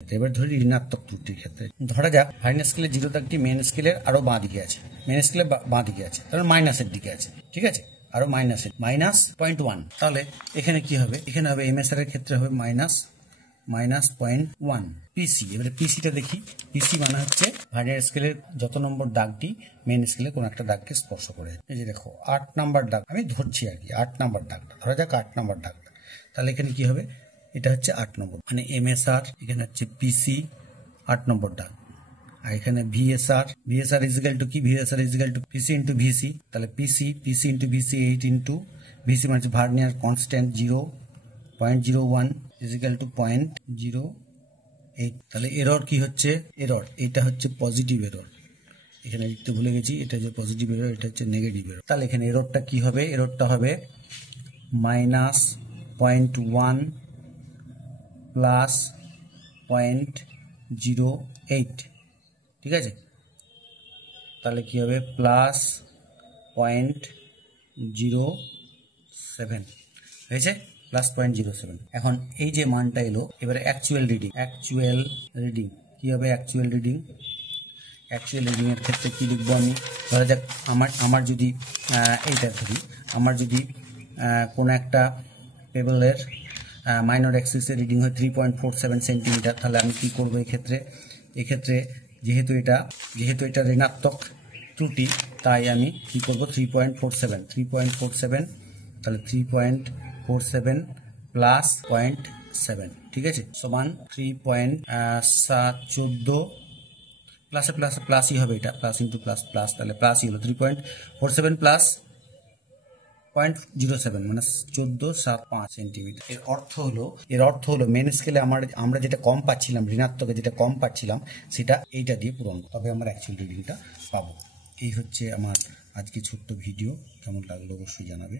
এবার ধরি ঋণাত্মক ত্রুটির ক্ষেত্রে ধরা যাক ভার্নিয়ার স্কেলের 0 দাগটি মেন স্কেলের আরো বাঁ দিকে আছে, মেন স্কেলের বাঁ দিকে আছে, তাহলে মাইনাসের দিকে আছে, ঠিক আছে, আরো মাইনাসের -0.1। তাহলে এখানে কি হবে, এখানে হবে এমএসআর এর ক্ষেত্রে হবে -0.1 পিসি। এবারে পিসিটা দেখি, পিসি মানে হচ্ছে ভার্নিয়ার স্কেলের যত নম্বর দাগটি মেন স্কেলে কোন একটা দাগকে স্পর্শ করে। এই যে দেখো 8 নাম্বার দাগ, আমি ধরছি আর কি 8 নাম্বার দাগটা, ধরা যাক 8 নাম্বার দাগটা, তাহলে এখানে কি হবে, এটা হচ্ছে 8 নম্বর, মানে এমএসআর, এখানে হচ্ছে পিসি 8 নম্বর দাগ, আর এখানে ভিএসআর ইজ ইকুয়াল টু কি, VSR is equal to PC into VC, তাহলে পিসি ইন্টু ভিসি 8 ইন্টু ভিসি মানে হচ্ছে vernier constant 0.01 is equal to 0.08। তাহলে এরর কি হচ্ছে, এরর এটা হচ্ছে পজিটিভ এরর, এখানে লিখতে ভুলে গেছি, এটা হচ্ছে পজিটিভ এরর, এটা হচ্ছে নেগেটিভ এরর। তাহলে এখানে এররটা কি হবে, এররটা হবে -0.1 প্লাস 0.08, ঠিক আছে, তাহলে কি হবে +0.07 হয়েছে, +0.07। এখন এই যে মানটা এলো, এবারে অ্যাকচুয়াল রিডিং কি হবে, অ্যাকচুয়াল রিডিং এর ক্ষেত্রে কি লিখবো আমি, ধরা যাক আমার যদি এইটা ধরি, আমার যদি কোনো একটা টেবলের মাইনর অ্যাক্সিসের রিডিং হয় 3.47 সেন্টিমিটার, তাহলে আমি কি করবো এক্ষেত্রে যেহেতু এটা ঋণাত্মক ত্রুটি, তাই আমি কি করবো 3.47, তাহলে 3.47 প্লাস 0.7, ঠিক আছে, সমান 3.14 প্লাসে প্লাসে প্লাসই হবে, এটা প্লাস ইন্টু প্লাস প্লাস, তাহলে প্লাসই হলো 3.47 প্লাস 0.07 মানে 1475 সেন্টিমিটার। এর অর্থ হলো মেন স্কেলে আমরা যেটা কম পাচ্ছিলাম, ঋণাত্মকে যেটা কম পাচ্ছিলাম, সেটা এইটা দিয়ে পূরণ, তবে আমরা অ্যাকচুয়াল রিডিংটা পাবো। এই হচ্ছে আমার আজকে ছোট্ট ভিডিও, কেমন লাগলো অবশ্যই জানাবে।